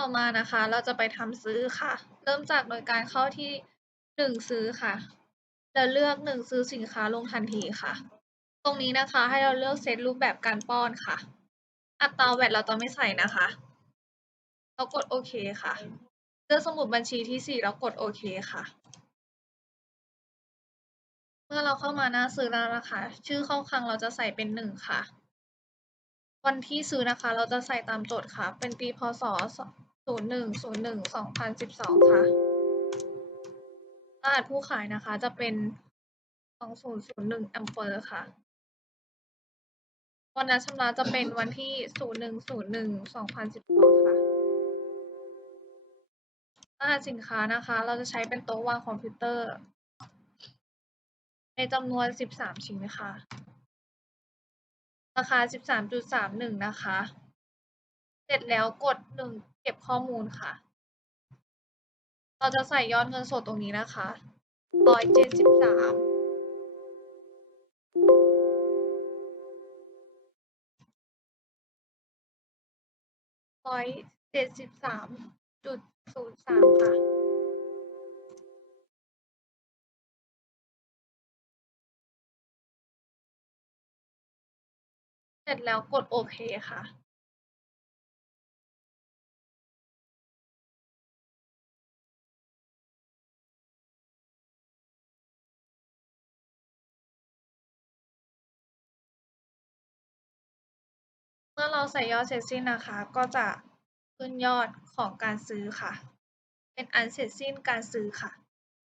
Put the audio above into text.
ต่อมานะคะเราจะไปทำซื้อค่ะ เริ่มจากโดยการเข้าที่หนึ่งซื้อค่ะ แล้วเลือกหนึ่งซื้อสินค้าลงทันทีค่ะ ตรงนี้นะคะให้เราเลือกเซตรูปแบบการป้อนค่ะ อัตราแวตเราจะไม่ใส่นะคะแล้วกดโอเคค่ะ เลือกสมุดบัญชีที่สี่แล้วกดโอเคค่ะ เมื่อเราเข้ามาหน้าซื้อแล้วนะคะ ชื่อเข้าคลังเราจะใส่เป็นหนึ่งค่ะวันที่ซื้อนะคะ เราจะใส่ตามโจทย์ค่ะ เป็นปีพศ ศูนย์หนึ่งศูนย์หนึ่งสองพันสิบสองค่ะรหัสผู้ขายนะคะจะเป็นสองศูนย์ศูนย์หนึ่งแอมเปอร์ค่ะ วันนัดชำระจะเป็นวันที่ศูนย์หนึ่งศูนย์หนึ่งสองพันสิบสองค่ะรหัสสินค้านะคะ เราจะใช้เป็นโต๊ะวางคอมพิวเตอร์ ในจำนวน13ชิ้นค่ะ ราคา13.31นะคะ เสร็จแล้วกดหนึ่งเก็บข้อมูลค่ะ เราจะใส่ยอดเงินสดตรงนี้นะคะร้อยเจ็ดสิบสามร้อยเจ็ดสิบสามจุดศูนย์สามค่ะเสร็จแล้วกดโอเคค่ะ มื่อเราใส่ยอดเสร็จสิ้นนะคะ ก็จะขึ้นยอดของการซื้อค่ะ เป็นอันเสร็จสิ้นการซื้อค่ะ